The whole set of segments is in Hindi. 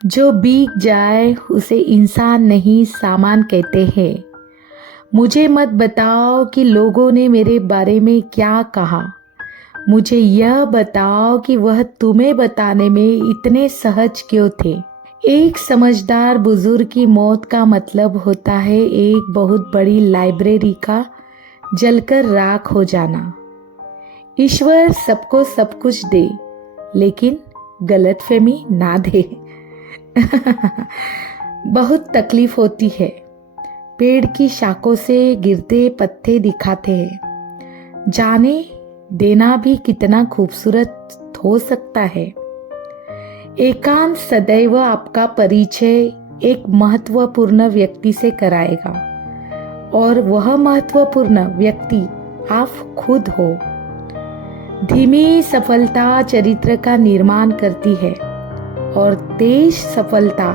जो बिक जाए उसे इंसान नहीं सामान कहते हैं। मुझे मत बताओ कि लोगों ने मेरे बारे में क्या कहा। मुझे यह बताओ कि वह तुम्हें बताने में इतने सहज क्यों थे। एक समझदार बुजुर्ग की मौत का मतलब होता है एक बहुत बड़ी लाइब्रेरी का जलकर राख हो जाना। ईश्वर सबको सब कुछ दे, लेकिन गलतफहमी ना दे। बहुत तकलीफ होती है। पेड़ की शाखों से गिरते पत्ते दिखाते हैं। जाने देना भी कितना खूबसूरत हो सकता है। एकांत सदैव आपका परिचय एक महत्वपूर्ण व्यक्ति से कराएगा, और वह महत्वपूर्ण व्यक्ति आप खुद हो। धीमी सफलता चरित्र का निर्माण करती है और तेज सफलता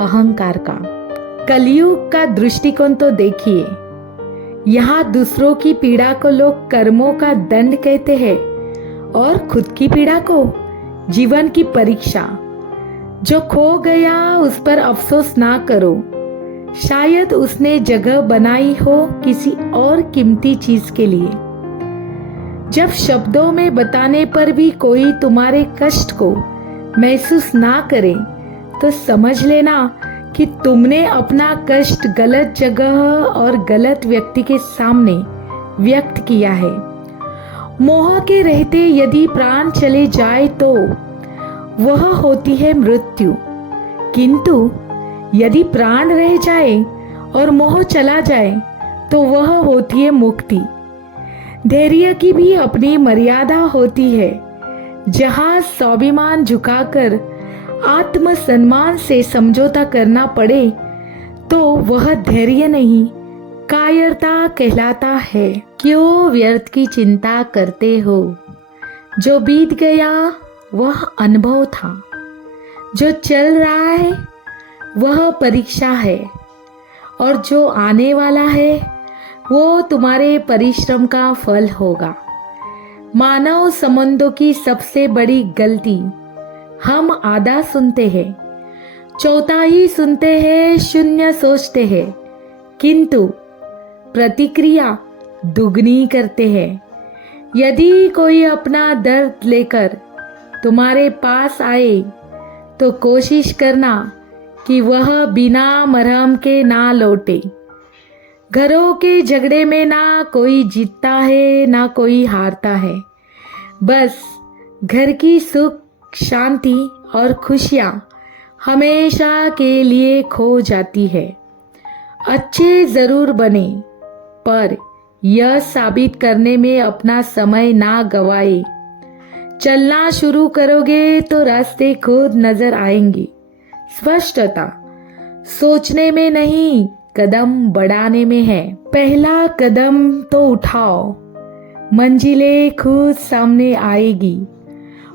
अहंकार का। कलयुग का दृष्टिकोण तो देखिए। यहाँ दूसरों की पीड़ा को लोग कर्मों का दंड कहते हैं और खुद की पीड़ा को जीवन की परीक्षा। जो खो गया उस पर अफसोस ना करो, शायद उसने जगह बनाई हो किसी और कीमती चीज के लिए। जब शब्दों में बताने पर भी कोई तुम्हारे कष्ट को महसूस ना करे, तो समझ लेना कि तुमने अपना कष्ट गलत जगह और गलत व्यक्ति के सामने व्यक्त किया है। मोह के रहते यदि प्राण चले जाए तो वह होती है मृत्यु, किंतु यदि प्राण रह जाए और मोह चला जाए तो वह होती है मुक्ति। धैर्य की भी अपनी मर्यादा होती है। जहां स्वाभिमान झुकाकर आत्मसम्मान से समझौता करना पड़े तो वह धैर्य नहीं, कायरता कहलाता है। क्यों व्यर्थ की चिंता करते हो? जो बीत गया वह अनुभव था, जो चल रहा है वह परीक्षा है, और जो आने वाला है वो तुम्हारे परिश्रम का फल होगा। मानव संबंधों की सबसे बड़ी गलती, हम आधा सुनते हैं, चौथाई सुनते हैं, शून्य सोचते हैं, किंतु प्रतिक्रिया दुगनी करते हैं। यदि कोई अपना दर्द लेकर तुम्हारे पास आए तो कोशिश करना कि वह बिना मरहम के ना लौटे। घरों के झगड़े में ना कोई जीतता है ना कोई हारता है। बस घर की सुख शांति और खुशियां हमेशा के लिए खो जाती है। अच्छे जरूर बने, पर यह साबित करने में अपना समय ना गवाए। चलना शुरू करोगे तो रास्ते खुद नजर आएंगे। स्पष्टता सोचने में नहीं, कदम बढ़ाने में है। पहला कदम तो उठाओ, मंजिलें खुद सामने आएगी।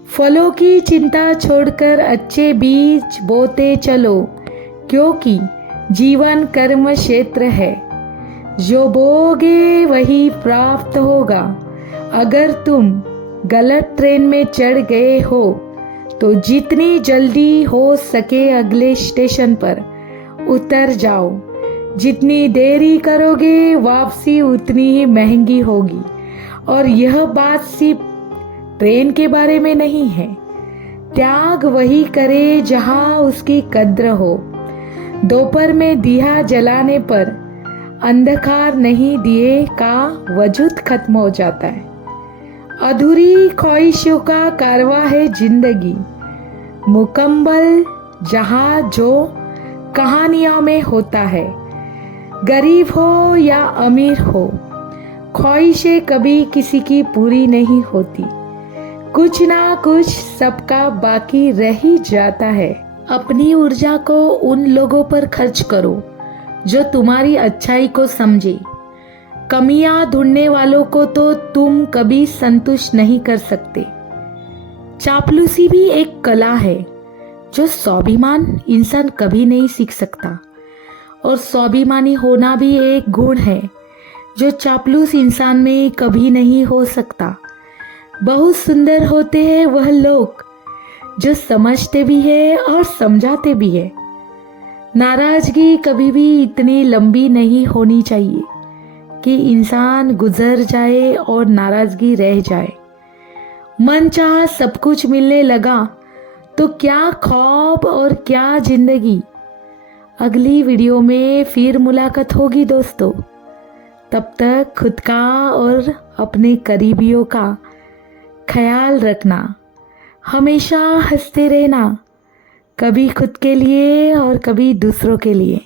फलों की चिंता छोड़कर अच्छे बीज बोते चलो, क्योंकि जीवन कर्म क्षेत्र है। जो बोगे वही प्राप्त होगा। अगर तुम गलत ट्रेन में चढ़ गए हो तो जितनी जल्दी हो सके अगले स्टेशन पर उतर जाओ। जितनी देरी करोगे वापसी उतनी ही महंगी होगी। और यह बात सिर्फ ट्रेन के बारे में नहीं है। त्याग वही करे जहां उसकी कद्र हो। दोपहर में दिया जलाने पर अंधकार नहीं दिए का वजूद खत्म हो जाता है। अधूरी ख्वाहिशों का कारवा है जिंदगी। मुकम्मल जहां जो कहानियों में होता है। गरीब हो या अमीर हो, ख्वाहिशें कभी किसी की पूरी नहीं होती। कुछ ना कुछ सबका बाकी रह ही जाता है। अपनी ऊर्जा को उन लोगों पर खर्च करो जो तुम्हारी अच्छाई को समझे। कमियां ढूंढने वालों को तो तुम कभी संतुष्ट नहीं कर सकते। चापलूसी भी एक कला है जो स्वाभिमान इंसान कभी नहीं सीख सकता, और स्वाभिमानी होना भी एक गुण है जो चापलूस इंसान में कभी नहीं हो सकता। बहुत सुंदर होते हैं वह लोग जो समझते भी है और समझाते भी है। नाराजगी कभी भी इतनी लंबी नहीं होनी चाहिए कि इंसान गुजर जाए और नाराजगी रह जाए। मन चाहा सब कुछ मिलने लगा तो क्या ख्वाब और क्या जिंदगी। अगली वीडियो में फिर मुलाकात होगी दोस्तों। तब तक खुद का और अपने करीबियों का ख्याल रखना। हमेशा हंसते रहना, कभी खुद के लिए और कभी दूसरों के लिए।